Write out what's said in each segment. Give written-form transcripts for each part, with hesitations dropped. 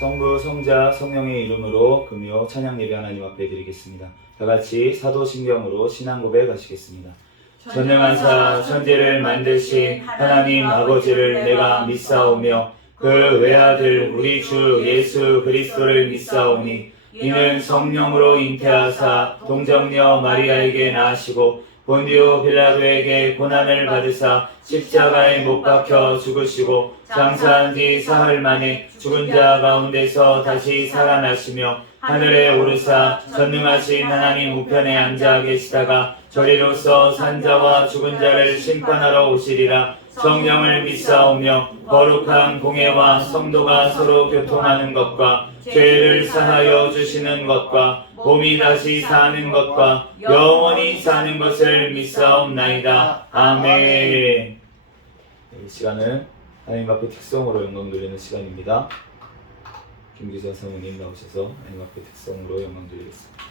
성부, 성자, 성령의 이름으로 금요 찬양 예배 하나님 앞에 드리겠습니다. 다 같이 사도신경으로 신앙 고백하시겠습니다. 전능하사 천지를 만드신 하나님 아버지를 내가 믿사오며 그 외아들 우리 주 예수 그리스도를 믿사오니 이는 성령으로 잉태하사 동정녀 마리아에게 낳으시고 본디오 빌라도에게 고난을 받으사 십자가에 못 박혀 죽으시고 장사한 지 사흘 만에 죽은 자 가운데서 다시 살아나시며 하늘에 오르사 전능하신 하나님 우편에 앉아 계시다가 저리로서 산자와 죽은 자를 심판하러 오시리라. 성령을 믿사오며 거룩한 공예와 성도가 서로 교통하는 것과 죄를 사하여 주시는 것과 몸이 다시 사는 것과 영원히 사는 것을 믿사옵나이다. 아멘. 이 시간은 하나님 앞에 특성으로 영광 돌리는 시간입니다. 김기자 사모님 나오셔서 하나님 앞에 특성으로 영광 돌리겠습니다.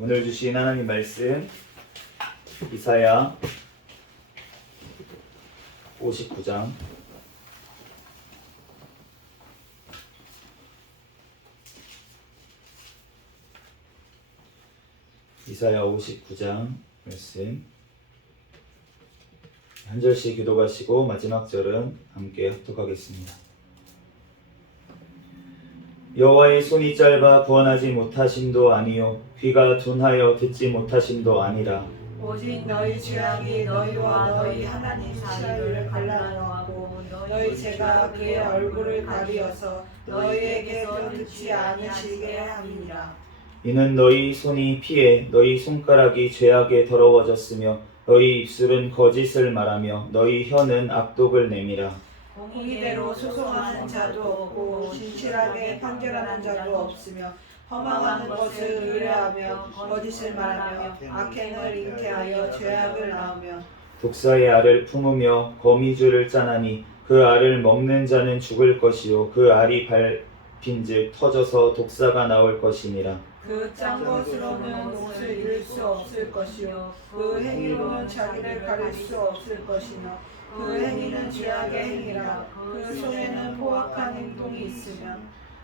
오늘 주신 하나님 말씀 이사야 59장 이사야 59장 말씀 한 절씩 기도하시고 마지막 절은 함께 합독하겠습니다. 여호와의 손이 짧아 구원하지 못하심도 아니요 귀가 둔하여 듣지 못하심도 아니라 오직 너희 죄악이 너희와 너희 하나님 사이를 갈라놓았고 너희 죄가 그의 얼굴을 가리어서 너희에게서 듣지 아니하시게 함이니라. 이는 너희 손이 피해 너희 손가락이 죄악에 더러워졌으며 너희 입술은 거짓을 말하며 너희 혀는 악독을 내밀어 공의대로 소송하는 자도 없고 진실하게 판결하는 자도 없으며 허망한 것을 의뢰하며 거짓을 말하며 악행을 잉태하여 죄악을 낳으며 독사의 알을 품으며 거미줄을 짜나니 그 알을 먹는 자는 죽을 것이요 그 알이 밟힌즉 터져서 독사가 나올 것이니라. 그 짠 것으로는 옷을 잃을 수 없을 것이요 그 행위로는 자기를 가릴 수 없을 것이며 그 행위는 죄악의 행위라. 그 손에는 포악한 행동이 있으며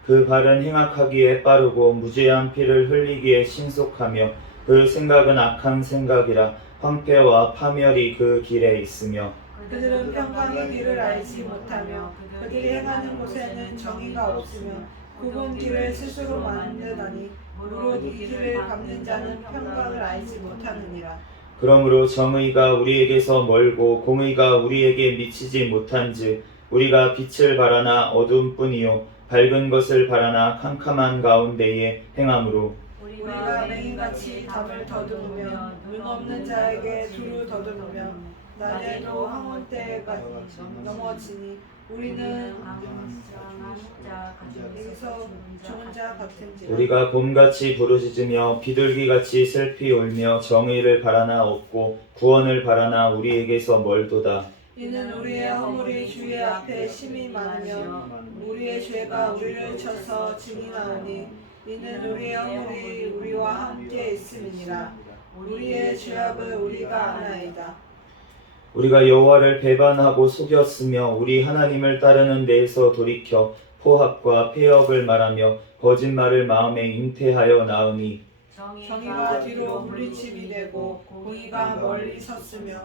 그 발은 행악하기에 빠르고 무죄한 피를 흘리기에 신속하며 그 생각은 악한 생각이라. 황폐와 파멸이 그 길에 있으며 그들은 평강의 길을 알지 못하며 그들이 행하는 곳에는 정의가 없으며 굽은 길을 스스로 만드나니 무릇 이 길을 밟는 자는 평강을 알지 못하느니라. 그러므로 정의가 우리에게서 멀고 공의가 우리에게 미치지 못한즉 우리가 빛을 바라나 어둠뿐이요 밝은 것을 바라나 캄캄한 가운데에 행함으로 우리가 맹인같이 담을 더듬으며 눈 없는 자에게 두루 더듬으며 낮에도 황혼 때가 넘어지니 우리는 여기서 좋은 자 같은지라. 우리가 곰같이 부르짖으며 비둘기같이 슬피 울며 정의를 바라나 없고 구원을 바라나 우리에게서 멀도다. 이는 우리의 허물이 주의 앞에 심히 많으며 우리의 죄가 우리를 쳐서 증인하오니 이는 우리의 허물이 우리와 함께 있음이니라. 우리의 죄악을 우리가 아나이다. 우리가 여호와를 배반하고 속였으며 우리 하나님을 따르는 데에서 돌이켜 포악과 폐역을 말하며 거짓말을 마음에 잉태하여 나으니 정의가 뒤로 물리침이 되고 공의가 멀리 섰으며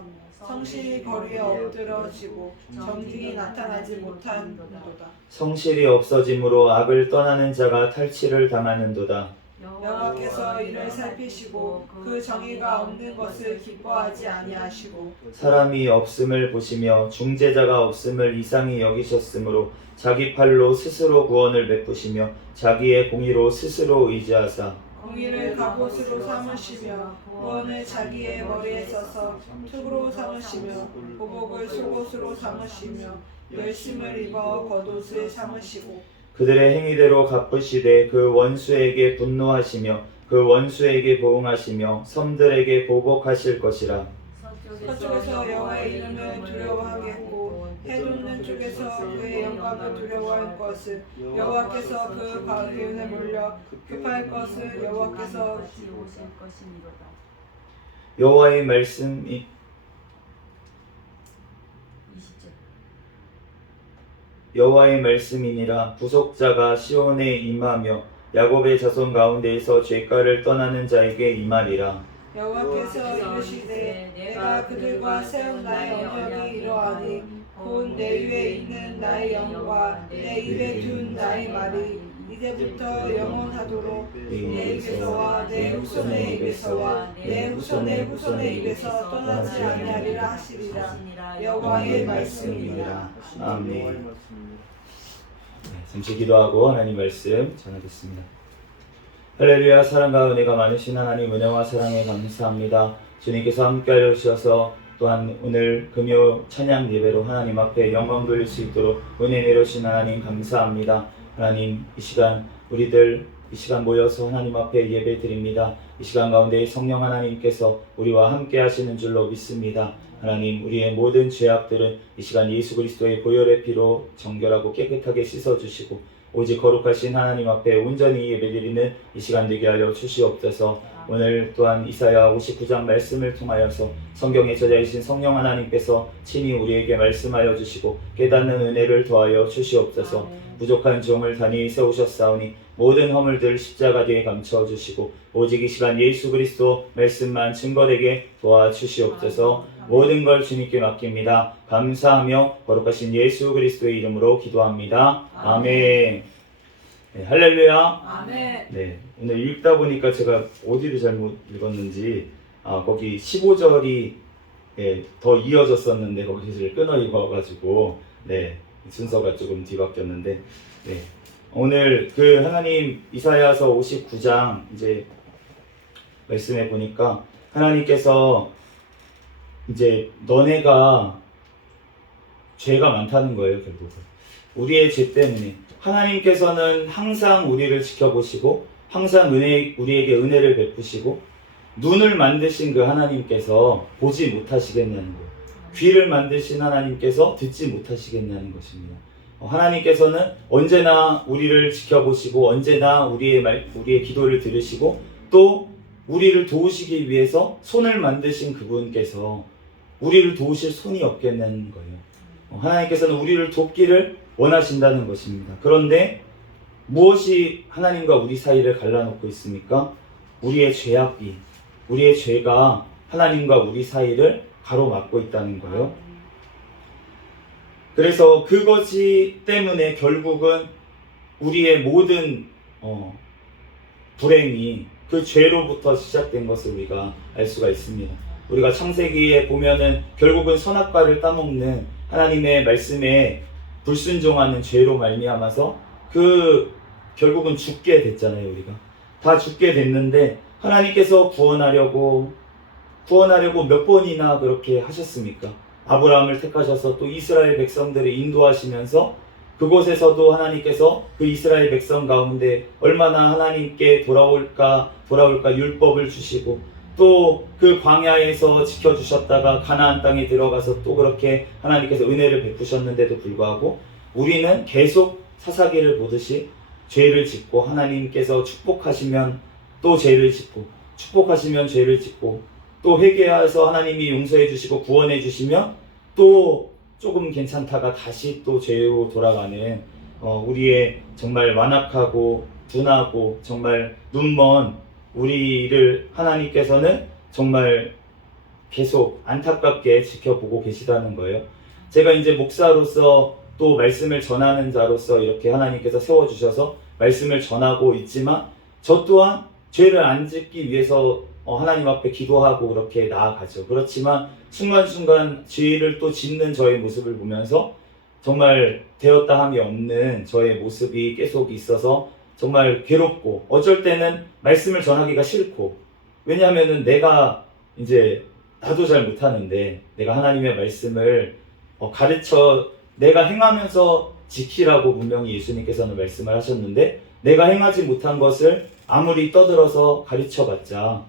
성실이 거리에 엎드러지고 정직이 나타나지 못한도다. 성실이 없어짐으로 악을 떠나는 자가 탈취를 당하는도다. 여호와께서 이를 살피시고 그 정의가 없는 것을 기뻐하지 아니하시고 사람이 없음을 보시며 중재자가 없음을 이상히 여기셨으므로 자기 팔로 스스로 구원을 베푸시며 자기의 공의로 스스로 의지하사 공의를 갑옷으로 삼으시며 구원을 자기의 머리에 써서 투구로 삼으시며 보복을 속옷으로 삼으시며 열심을 입어 겉옷을 삼으시고 그들의 행위대로 갚으시되 그 원수에게 분노하시며 그 원수에게 보응하시며 섬들에게 보복하실 것이라. 서쪽에서 여호와의 이름을 두려워하겠고 해돋는 쪽에서 그의 영광을 두려워할 것을 여호와께서 그 기운에 몰려 급할 것을 여호와께서 여호와의 말씀이 여호와의 말씀이니라. 구속자가 시온에 임하며 야곱의 자손 가운데에서 죄가를 떠나는 자에게 임하리라. 여호와께서 이르시되 내가 그들과 세운 나의 언약이 이러하니 곧 내 위에 있는 나의 영과 내 입에 둔 나의 말이 이제부터 영원하도록 내 입에서와 내 후손의 입에서와 내 후손의 후손의 입에서 떠나지 아니하리라 하시리라. 여호와의 말씀이니라. 아멘. 잠시 기도하고 하나님 말씀 전하겠습니다. 할렐루야. 사랑과 은혜가 많으신 하나님, 은혜와 사랑에 감사합니다. 주님께서 함께하여 주셔서 또한 오늘 금요 찬양 예배로 하나님 앞에 영광 돌릴 수 있도록 은혜 내려주신 하나님 감사합니다. 하나님, 이 시간 우리들 이 시간 모여서 하나님 앞에 예배 드립니다. 이 시간 가운데 성령 하나님께서 우리와 함께 하시는 줄로 믿습니다. 하나님, 우리의 모든 죄악들은 이 시간 예수 그리스도의 보혈의 피로 정결하고 깨끗하게 씻어주시고 오직 거룩하신 하나님 앞에 온전히 예배드리는 이 시간 되게 하여 주시옵소서. 오늘 또한 이사야 59장 말씀을 통하여서 성경에 저자이신 성령 하나님께서 친히 우리에게 말씀하여 주시고 깨닫는 은혜를 더하여 주시옵소서. 부족한 종을 단히 세우셨사오니 모든 허물들 십자가 뒤에 감춰 주시고 오직 이 시간 예수 그리스도 말씀만 증거되게 도와주시옵소서. 모든 걸 주님께 맡깁니다. 감사하며 거룩하신 예수 그리스도의 이름으로 기도합니다. 아멘. 네, 할렐루야. 아멘. 네, 오늘 읽다 보니까 제가 어디를 잘못 읽었는지 거기 15절이 더 이어졌었는데 거기를 끊어 읽어가지고 네, 순서가 조금 뒤바뀌었는데 네, 오늘 그 하나님 이사야서 59장 이제 말씀해 보니까 하나님께서 이제 너네가 죄가 많다는 거예요. 결국은 우리의 죄 때문에 하나님께서는 항상 우리를 지켜보시고 항상 우리에게 은혜를 베푸시고 눈을 만드신 그 하나님께서 보지 못하시겠냐는 거예요. 귀를 만드신 하나님께서 듣지 못하시겠냐는 것입니다. 하나님께서는 언제나 우리를 지켜보시고 언제나 우리의 기도를 들으시고 또 우리를 도우시기 위해서 손을 만드신 그분께서 우리를 도우실 손이 없겠냐는 거예요. 하나님께서는 우리를 돕기를 원하신다는 것입니다. 그런데 무엇이 하나님과 우리 사이를 갈라놓고 있습니까? 우리의 죄악이, 우리의 죄가 하나님과 우리 사이를 가로막고 있다는 거예요. 그래서 그것이 때문에 결국은 우리의 모든 불행이 그 죄로부터 시작된 것을 우리가 알 수가 있습니다. 우리가 창세기에 보면은 결국은 선악과를 따먹는 하나님의 말씀에 불순종하는 죄로 말미암아서 결국은 죽게 됐잖아요. 우리가 다 죽게 됐는데 하나님께서 구원하려고 몇 번이나 그렇게 하셨습니까? 아브라함을 택하셔서 또 이스라엘 백성들을 인도하시면서 그곳에서도 하나님께서 그 이스라엘 백성 가운데 얼마나 하나님께 돌아올까 율법을 주시고 또 그 광야에서 지켜주셨다가 가나안 땅에 들어가서 또 그렇게 하나님께서 은혜를 베푸셨는데도 불구하고 우리는 계속 사사기를 보듯이 죄를 짓고 하나님께서 축복하시면 또 죄를 짓고 축복하시면 죄를 짓고 또 회개해서 하나님이 용서해 주시고 구원해 주시면 또 조금 괜찮다가 다시 또 죄로 돌아가는 우리의 정말 완악하고 둔하고 정말 눈먼 우리를 하나님께서는 정말 계속 안타깝게 지켜보고 계시다는 거예요. 제가 이제 목사로서 또 말씀을 전하는 자로서 이렇게 하나님께서 세워주셔서 말씀을 전하고 있지만 저 또한 죄를 안 짓기 위해서 하나님 앞에 기도하고 그렇게 나아가죠. 그렇지만 순간순간 죄를 또 짓는 저의 모습을 보면서 정말 되었다 함이 없는 저의 모습이 계속 있어서 정말 괴롭고 어쩔 때는 말씀을 전하기가 싫고 왜냐하면은 내가 이제 나도 잘 못하는데 내가 하나님의 말씀을 가르쳐 내가 행하면서 지키라고 분명히 예수님께서는 말씀을 하셨는데 내가 행하지 못한 것을 아무리 떠들어서 가르쳐봤자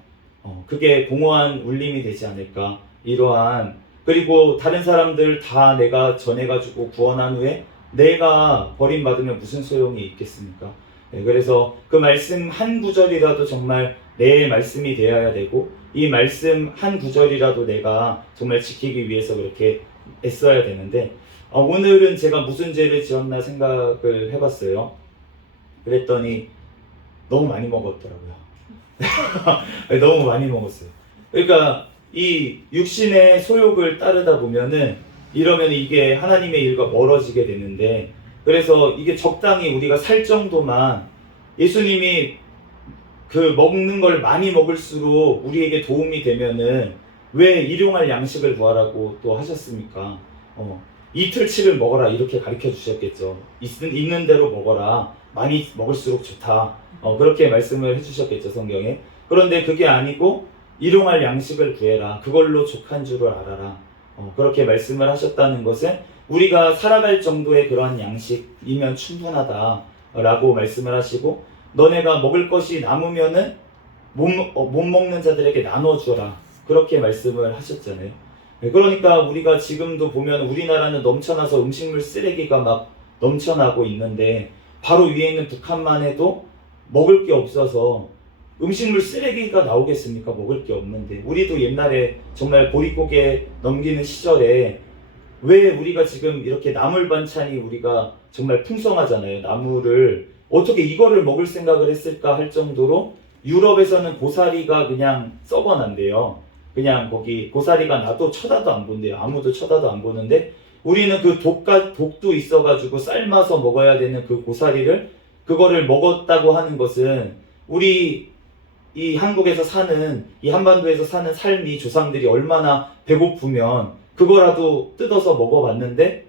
그게 공허한 울림이 되지 않을까. 이러한 그리고 다른 사람들 다 내가 전해가지고 구원한 후에 내가 버림받으면 무슨 소용이 있겠습니까? 그래서 그 말씀 한 구절이라도 정말 내 말씀이 되어야 되고 이 말씀 한 구절이라도 내가 정말 지키기 위해서 그렇게 애써야 되는데 오늘은 제가 무슨 죄를 지었나 생각을 해봤어요. 그랬더니 너무 많이 먹었더라고요. 너무 많이 먹었어요. 그러니까 이 육신의 소욕을 따르다 보면은 이러면 이게 하나님의 일과 멀어지게 되는데 그래서 이게 적당히 우리가 살 정도만 예수님이 그 먹는 걸 많이 먹을수록 우리에게 도움이 되면은 왜 일용할 양식을 구하라고 또 하셨습니까? 이틀치를 먹어라 이렇게 가르쳐 주셨겠죠. 있는 대로 먹어라. 많이 먹을수록 좋다. 그렇게 말씀을 해주셨겠죠, 성경에. 그런데 그게 아니고 일용할 양식을 구해라. 그걸로 족한 줄을 알아라. 그렇게 말씀을 하셨다는 것은 우리가 살아갈 정도의 그러한 양식이면 충분하다라고 말씀을 하시고 너네가 먹을 것이 남으면은 못 먹는 자들에게 나눠주라. 그렇게 말씀을 하셨잖아요. 그러니까 우리가 지금도 보면 우리나라는 넘쳐나서 음식물 쓰레기가 막 넘쳐나고 있는데 바로 위에 있는 북한만 해도 먹을 게 없어서 음식물 쓰레기가 나오겠습니까? 먹을 게 없는데 우리도 옛날에 정말 보릿고개 넘기는 시절에 왜 우리가 지금 이렇게 나물 반찬이 우리가 정말 풍성하잖아요. 나물을 어떻게 이거를 먹을 생각을 했을까 할 정도로 유럽에서는 고사리가 그냥 썩어난대요. 그냥 거기 고사리가 나도 쳐다도 안 본대요. 아무도 쳐다도 안 보는데 우리는 그 독도 있어가지고 삶아서 먹어야 되는 그 고사리를 그거를 먹었다고 하는 것은 우리 이 한국에서 사는 이 한반도에서 사는 삶이 조상들이 얼마나 배고프면 그거라도 뜯어서 먹어봤는데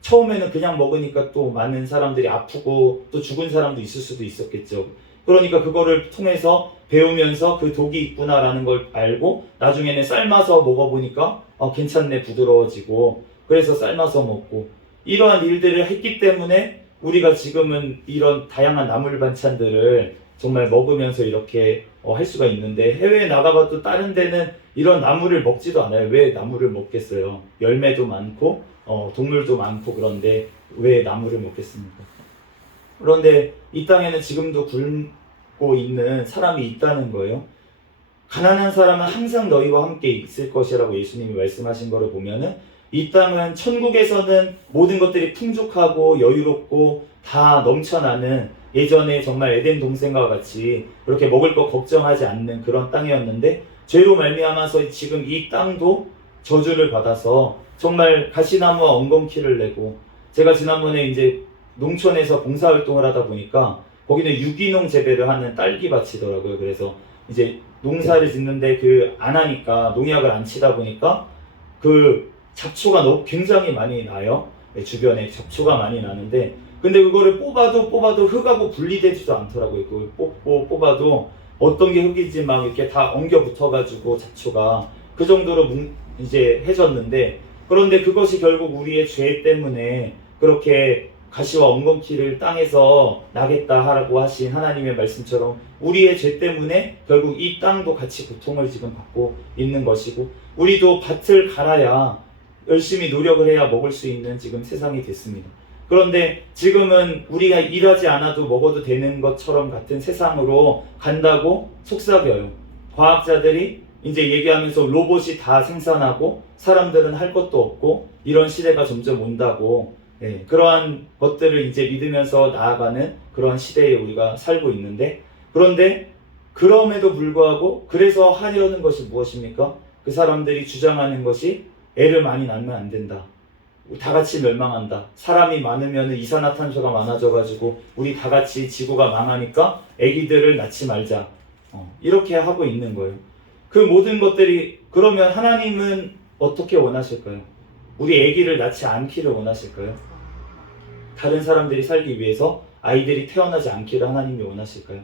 처음에는 그냥 먹으니까 또 많은 사람들이 아프고 또 죽은 사람도 있을 수도 있었겠죠. 그러니까 그거를 통해서 배우면서 그 독이 있구나라는 걸 알고 나중에는 삶아서 먹어보니까 괜찮네, 부드러워지고 그래서 삶아서 먹고 이러한 일들을 했기 때문에 우리가 지금은 이런 다양한 나물 반찬들을 정말 먹으면서 이렇게 할 수가 있는데 해외에 나가봐도 다른 데는 이런 나물을 먹지도 않아요. 왜 나물을 먹겠어요? 열매도 많고 동물도 많고 그런데 왜 나물을 먹겠습니까? 그런데 이 땅에는 지금도 굶고 있는 사람이 있다는 거예요. 가난한 사람은 항상 너희와 함께 있을 것이라고 예수님이 말씀하신 거를 보면은 이 땅은 천국에서는 모든 것들이 풍족하고 여유롭고 다 넘쳐나는 예전에 정말 에덴 동산과 같이 그렇게 먹을 거 걱정하지 않는 그런 땅이었는데 죄로 말미암아서 지금 이 땅도 저주를 받아서 정말 가시나무와 엉겅퀴를 내고 제가 지난번에 이제 농촌에서 봉사활동을 하다 보니까 거기는 유기농 재배를 하는 딸기밭이더라고요. 그래서 이제 농사를 짓는데 안 하니까 농약을 안 치다 보니까 그 잡초가 굉장히 많이 나요. 주변에 잡초가 많이 나는데 근데 그거를 뽑아도 흙하고 분리되지도 않더라고요. 그걸 뽑아도 어떤 게 흙이지 막 이렇게 다 엉겨 붙어가지고 잡초가 그 정도로 이제 해졌는데 그런데 그것이 결국 우리의 죄 때문에 그렇게 가시와 엉겅퀴를 땅에서 나겠다 하라고 하신 하나님의 말씀처럼 우리의 죄 때문에 결국 이 땅도 같이 고통을 지금 받고 있는 것이고 우리도 밭을 갈아야 열심히 노력을 해야 먹을 수 있는 지금 세상이 됐습니다. 그런데 지금은 우리가 일하지 않아도 먹어도 되는 것처럼 같은 세상으로 간다고 속삭여요. 과학자들이 이제 얘기하면서 로봇이 다 생산하고 사람들은 할 것도 없고 이런 시대가 점점 온다고, 그러한 것들을 이제 믿으면서 나아가는 그러한 시대에 우리가 살고 있는데, 그런데 그럼에도 불구하고 그래서 하려는 것이 무엇입니까? 그 사람들이 주장하는 것이 애를 많이 낳으면 안 된다. 다 같이 멸망한다. 사람이 많으면 이산화탄소가 많아져가지고 우리 다 같이 지구가 망하니까 애기들을 낳지 말자. 이렇게 하고 있는 거예요. 그 모든 것들이, 그러면 하나님은 어떻게 원하실까요? 우리 애기를 낳지 않기를 원하실까요? 다른 사람들이 살기 위해서 아이들이 태어나지 않기를 하나님이 원하실까요?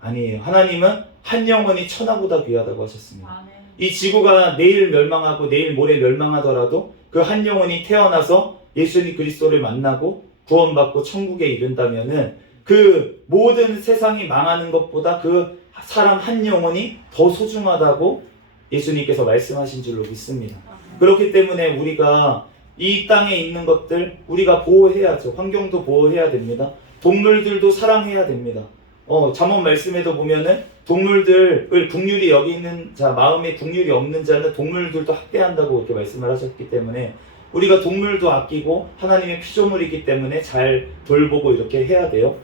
아니에요. 하나님은 한 영혼이 천하보다 귀하다고 하셨습니다. 아멘. 이 지구가 내일 멸망하고 내일 모레 멸망하더라도 그 한 영혼이 태어나서 예수님 그리스도를 만나고 구원받고 천국에 이른다면은 그 모든 세상이 망하는 것보다 그 사람 한 영혼이 더 소중하다고 예수님께서 말씀하신 줄로 믿습니다. 그렇기 때문에 우리가 이 땅에 있는 것들 우리가 보호해야죠. 환경도 보호해야 됩니다. 동물들도 사랑해야 됩니다. 잠언 말씀에도 보면은 동물들을 긍휼히 여기는 자, 마음에 긍휼이 없는 자는 동물들도 학대한다고 이렇게 말씀을 하셨기 때문에 우리가 동물도 아끼고 하나님의 피조물이기 때문에 잘 돌보고 이렇게 해야 돼요.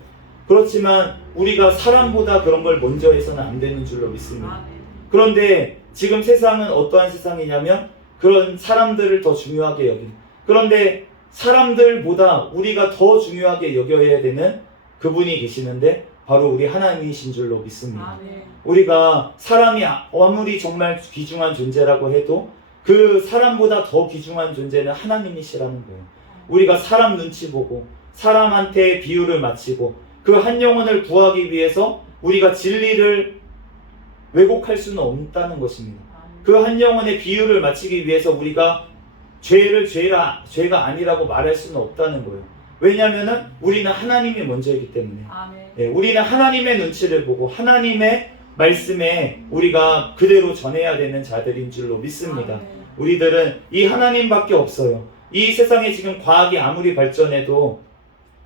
그렇지만 우리가 사람보다 그런 걸 먼저 해서는 안 되는 줄로 믿습니다. 그런데 지금 세상은 어떠한 세상이냐면 그런 사람들을 더 중요하게 여기는, 그런데 사람들보다 우리가 더 중요하게 여겨야 되는 그분이 계시는데 바로 우리 하나님이신 줄로 믿습니다. 우리가 사람이 아무리 정말 귀중한 존재라고 해도 그 사람보다 더 귀중한 존재는 하나님이시라는 거예요. 우리가 사람 눈치 보고 사람한테 비유를 맞추고 그 한 영혼을 구하기 위해서 우리가 진리를 왜곡할 수는 없다는 것입니다. 그 한 영혼의 비유를 맞추기 위해서 우리가 죄가 아니라고 말할 수는 없다는 거예요. 왜냐하면 우리는 하나님이 먼저이기 때문에. 우리는 하나님의 눈치를 보고 하나님의 말씀에 우리가 그대로 전해야 되는 자들인 줄로 믿습니다. 우리들은 이 하나님밖에 없어요. 이 세상에 지금 과학이 아무리 발전해도,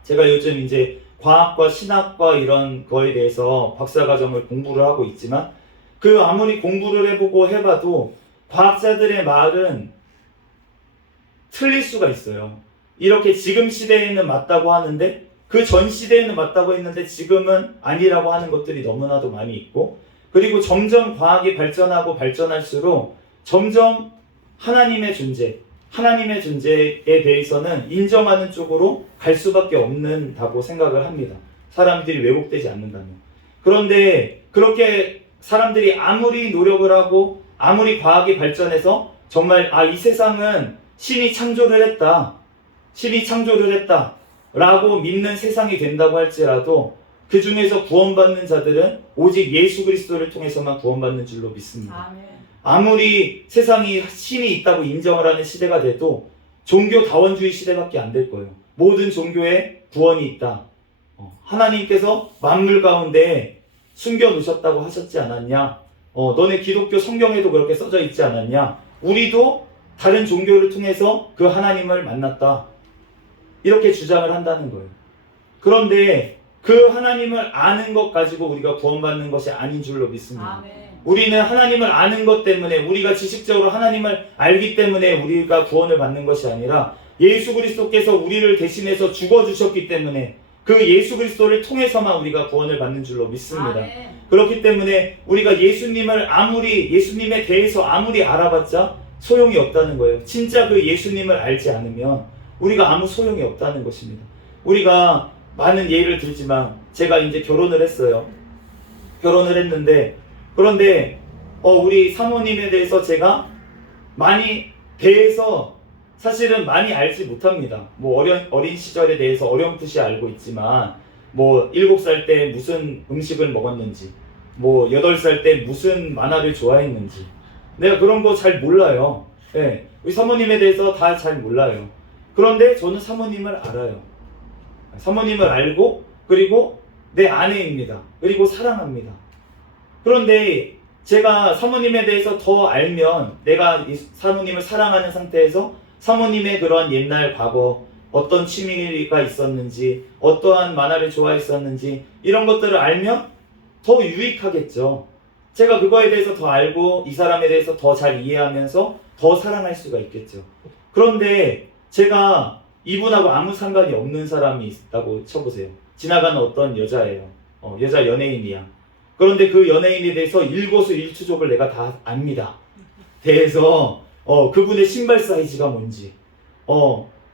제가 요즘 이제 과학과 신학과 이런 거에 대해서 박사과정을 공부를 하고 있지만 그 아무리 공부를 해보고 해봐도 과학자들의 말은 틀릴 수가 있어요. 이렇게 지금 시대에는 맞다고 하는데 그 전 시대에는 맞다고 했는데 지금은 아니라고 하는 것들이 너무나도 많이 있고, 그리고 점점 과학이 발전하고 발전할수록 점점 하나님의 존재에 대해서는 인정하는 쪽으로 갈 수밖에 없는다고 생각을 합니다. 사람들이 왜곡되지 않는다면. 그런데 그렇게 사람들이 아무리 노력을 하고 아무리 과학이 발전해서 정말 이 세상은 신이 창조를 했다 라고 믿는 세상이 된다고 할지라도 그 중에서 구원받는 자들은 오직 예수 그리스도를 통해서만 구원받는 줄로 믿습니다. 아무리 세상이 신이 있다고 인정을 하는 시대가 돼도 종교다원주의 시대밖에 안 될 거예요. 모든 종교에 구원이 있다. 하나님께서 만물 가운데 숨겨놓으셨다고 하셨지 않았냐? 너네 기독교 성경에도 그렇게 써져 있지 않았냐? 우리도 다른 종교를 통해서 그 하나님을 만났다. 이렇게 주장을 한다는 거예요. 그런데 그 하나님을 아는 것 가지고 우리가 구원받는 것이 아닌 줄로 믿습니다. 우리는 하나님을 아는 것 때문에, 우리가 지식적으로 하나님을 알기 때문에 우리가 구원을 받는 것이 아니라 예수 그리스도께서 우리를 대신해서 죽어주셨기 때문에 그 예수 그리스도를 통해서만 우리가 구원을 받는 줄로 믿습니다. 그렇기 때문에 우리가 예수님에 대해서 아무리 알아봤자 소용이 없다는 거예요. 진짜 그 예수님을 알지 않으면 우리가 아무 소용이 없다는 것입니다. 우리가 많은 예를 들지만 제가 이제 결혼을 했어요. 결혼을 했는데, 그런데 우리 사모님에 대해서 제가 사실은 많이 알지 못합니다. 뭐 어린 시절에 대해서 어렴풋이 알고 있지만, 뭐 7살 때 무슨 음식을 먹었는지, 뭐 8살 때 무슨 만화를 좋아했는지, 내가 그런 거 잘 몰라요. 우리 사모님에 대해서 다 잘 몰라요. 그런데 저는 사모님을 알아요. 사모님을 알고, 그리고 내 아내입니다. 그리고 사랑합니다. 그런데 제가 사모님에 대해서 더 알면, 내가 사모님을 사랑하는 상태에서 사모님의 그런 옛날 과거, 어떤 취미가 있었는지, 어떠한 만화를 좋아했었는지 이런 것들을 알면 더 유익하겠죠. 제가 그거에 대해서 더 알고 이 사람에 대해서 더 잘 이해하면서 더 사랑할 수가 있겠죠. 그런데 제가 이분하고 아무 상관이 없는 사람이 있다고 쳐보세요. 지나가는 어떤 여자예요. 여자 연예인이야. 그런데 그 연예인에 대해서 일거수일투족을 내가 다 압니다. 대해서 그분의 신발 사이즈가 뭔지,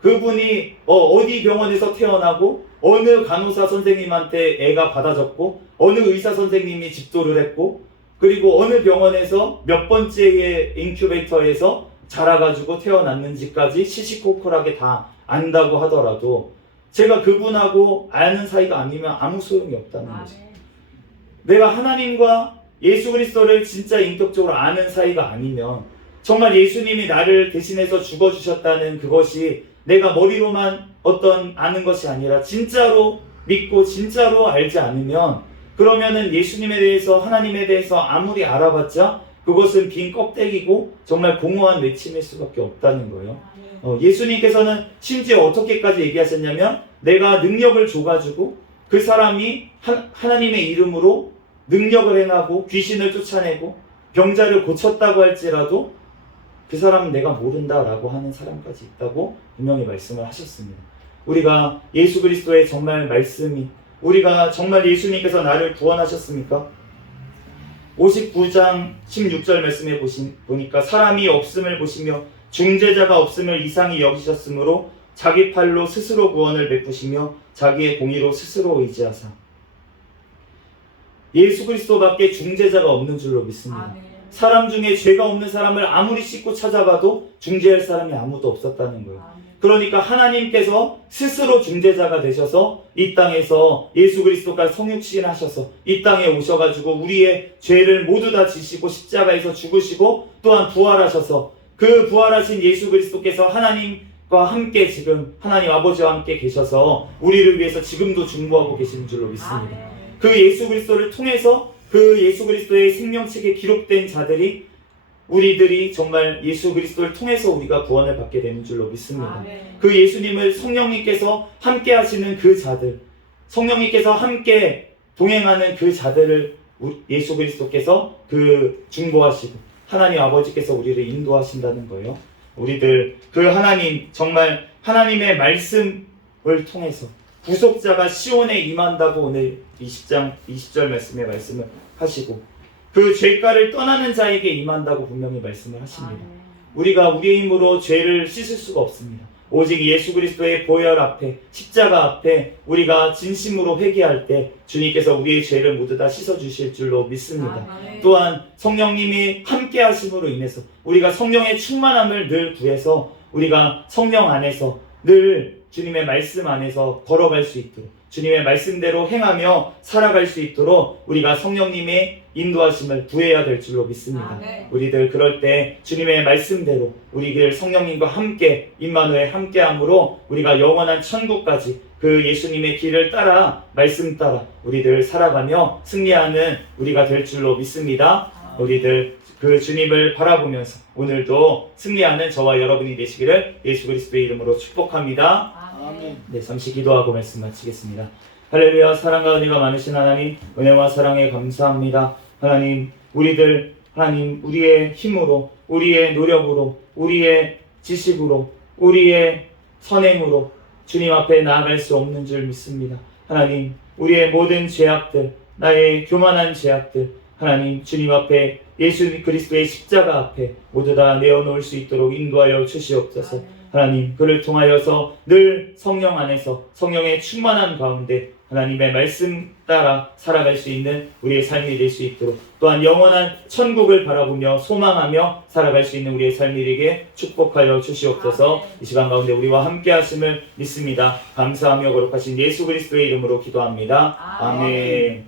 그분이 어디 병원에서 태어나고 어느 간호사 선생님한테 애가 받아졌고 어느 의사 선생님이 집도를 했고 그리고 어느 병원에서 몇 번째의 인큐베이터에서 자라가지고 태어났는지까지 시시콜콜하게 다 안다고 하더라도 제가 그분하고 아는 사이가 아니면 아무 소용이 없다는 거죠. 내가 하나님과 예수 그리스도를 진짜 인격적으로 아는 사이가 아니면 정말 예수님이 나를 대신해서 죽어주셨다는 그것이 내가 머리로만 어떤 아는 것이 아니라 진짜로 믿고 진짜로 알지 않으면 그러면은 예수님에 대해서 하나님에 대해서 아무리 알아봤자 그것은 빈 껍데기고 정말 공허한 외침일 수밖에 없다는 거예요. 예수님께서는 심지어 어떻게까지 얘기하셨냐면 내가 능력을 줘가지고 그 사람이 하나님의 이름으로 능력을 행하고 귀신을 쫓아내고 병자를 고쳤다고 할지라도 그 사람은 내가 모른다라고 하는 사람까지 있다고 분명히 말씀을 하셨습니다. 우리가 예수 그리스도의 정말 말씀이 우리가 정말 예수님께서 나를 구원하셨습니까? 59장 16절 말씀에 보니까 사람이 없음을 보시며 중재자가 없음을 이상히 여기셨으므로 자기 팔로 스스로 구원을 베푸시며 자기의 공의로 스스로 의지하사 예수 그리스도밖에 중재자가 없는 줄로 믿습니다. 사람 중에 죄가 없는 사람을 아무리 씻고 찾아봐도 중재할 사람이 아무도 없었다는 거예요. 그러니까 하나님께서 스스로 중재자가 되셔서 이 땅에서 예수 그리스도가 성육신 하셔서 이 땅에 오셔가지고 우리의 죄를 모두 다 지시고 십자가에서 죽으시고 또한 부활하셔서 그 부활하신 예수 그리스도께서 하나님과 함께 지금 하나님 아버지와 함께 계셔서 우리를 위해서 지금도 중보하고 계시는 줄로 믿습니다. 그 예수 그리스도를 통해서 그 예수 그리스도의 생명책에 기록된 자들이 우리들이 정말 예수 그리스도를 통해서 우리가 구원을 받게 되는 줄로 믿습니다. 그 예수님을 성령님께서 함께 하시는 그 자들, 성령님께서 함께 동행하는 그 자들을 예수 그리스도께서 그 중보하시고 하나님 아버지께서 우리를 인도하신다는 거예요. 우리들 그 하나님 정말 하나님의 말씀을 통해서 구속자가 시온에 임한다고 오늘 20장 20절 말씀에 말씀을 하시고 그 죄가를 떠나는 자에게 임한다고 분명히 말씀을 하십니다. 우리가 우리의 힘으로 죄를 씻을 수가 없습니다. 오직 예수 그리스도의 보혈 앞에 십자가 앞에 우리가 진심으로 회개할 때 주님께서 우리의 죄를 모두 다 씻어주실 줄로 믿습니다. 또한 성령님이 함께 하심으로 인해서 우리가 성령의 충만함을 늘 구해서 우리가 성령 안에서 늘 주님의 말씀 안에서 걸어갈 수 있도록 주님의 말씀대로 행하며 살아갈 수 있도록 우리가 성령님의 인도하심을 구해야 될 줄로 믿습니다. 우리들 그럴 때 주님의 말씀대로 우리들 성령님과 함께 임마누엘 함께함으로 우리가 영원한 천국까지 그 예수님의 길을 따라 말씀 따라 우리들 살아가며 승리하는 우리가 될 줄로 믿습니다. 우리들 그 주님을 바라보면서 오늘도 승리하는 저와 여러분이 되시기를 예수 그리스도의 이름으로 축복합니다. 네, 잠시 기도하고 말씀 마치겠습니다. 할렐루야. 사랑과 은혜가 많으신 하나님, 은혜와 사랑에 감사합니다. 하나님, 하나님 우리의 힘으로, 우리의 노력으로, 우리의 지식으로, 우리의 선행으로 주님 앞에 나아갈 수 없는 줄 믿습니다. 하나님, 우리의 모든 죄악들, 나의 교만한 죄악들, 하나님 주님 앞에 예수 그리스도의 십자가 앞에 모두 다 내어놓을 수 있도록 인도하여 주시옵소서. 하나님, 그를 통하여서 늘 성령 안에서 성령의 충만한 가운데 하나님의 말씀 따라 살아갈 수 있는 우리의 삶이 될 수 있도록 또한 영원한 천국을 바라보며 소망하며 살아갈 수 있는 우리의 삶이 되게 축복하여 주시옵소서. 이 시간 가운데 우리와 함께 하심을 믿습니다. 감사하며 거룩하신 예수 그리스도의 이름으로 기도합니다. 아멘.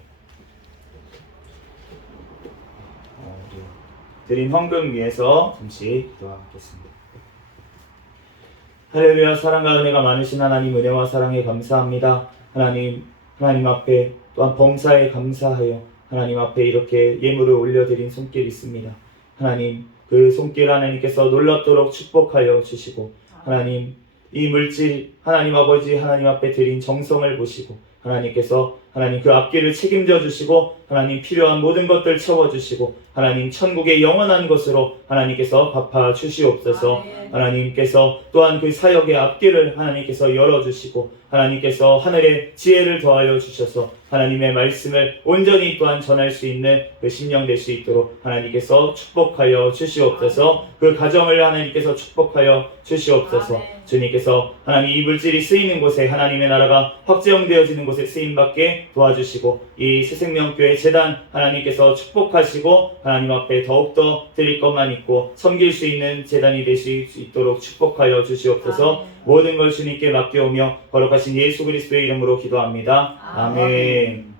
드린 헌금 위해서 잠시 기도하겠습니다. 할렐루야. 사랑과 은혜가 많으신 하나님, 은혜와 사랑에 감사합니다. 하나님 앞에 또한 범사에 감사하여 하나님 앞에 이렇게 예물을 올려드린 손길 있습니다. 하나님, 그 손길 하나님께서 놀랍도록 축복하여 주시고 하나님, 이 물질 하나님 아버지 하나님 앞에 드린 정성을 보시고 하나님께서 하나님 그 앞길을 책임져 주시고 하나님 필요한 모든 것들 채워주시고 하나님 천국의 영원한 것으로 하나님께서 갚아 주시옵소서. 아멘. 하나님께서 또한 그 사역의 앞길을 하나님께서 열어주시고 하나님께서 하늘의 지혜를 더하여 주셔서 하나님의 말씀을 온전히 또한 전할 수 있는 그 심령 될 수 있도록 하나님께서 축복하여 주시옵소서. 그 가정을 하나님께서 축복하여 주시옵소서. 아멘. 주님께서 하나님 이 물질이 쓰이는 곳에 하나님의 나라가 확정되어지는 곳에 쓰임받게 도와주시고 이 새생명교회 재단 하나님께서 축복하시고 하나님 앞에 더욱더 드릴 것만 있고 섬길 수 있는 재단이 되실 수 있도록 축복하여 주시옵소서. 아멘. 모든 걸 주님께 맡겨오며 거룩하신 예수 그리스도의 이름으로 기도합니다. 아멘.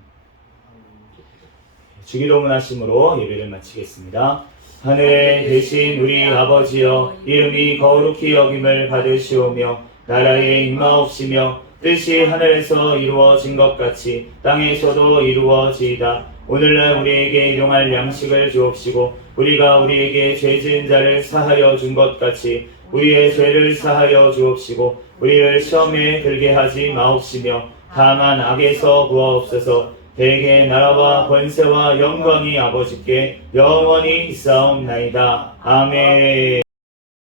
주기도문 하심으로 예배를 마치겠습니다. 하늘에 계신 우리 아버지여, 이름이 거룩히 여김을 받으시오며 나라에 임하옵시며 뜻이 하늘에서 이루어진 것 같이 땅에서도 이루어지이다. 오늘날 우리에게 일용할 양식을 주옵시고 우리가 우리에게 죄 지은 자를 사하여 준 것 같이 우리의 죄를 사하여 주옵시고 우리를 시험에 들게 하지 마옵시며 다만 악에서 구하옵소서. 대개 나라와 권세와 영광이 아버지께 영원히 있사옵나이다. 아멘.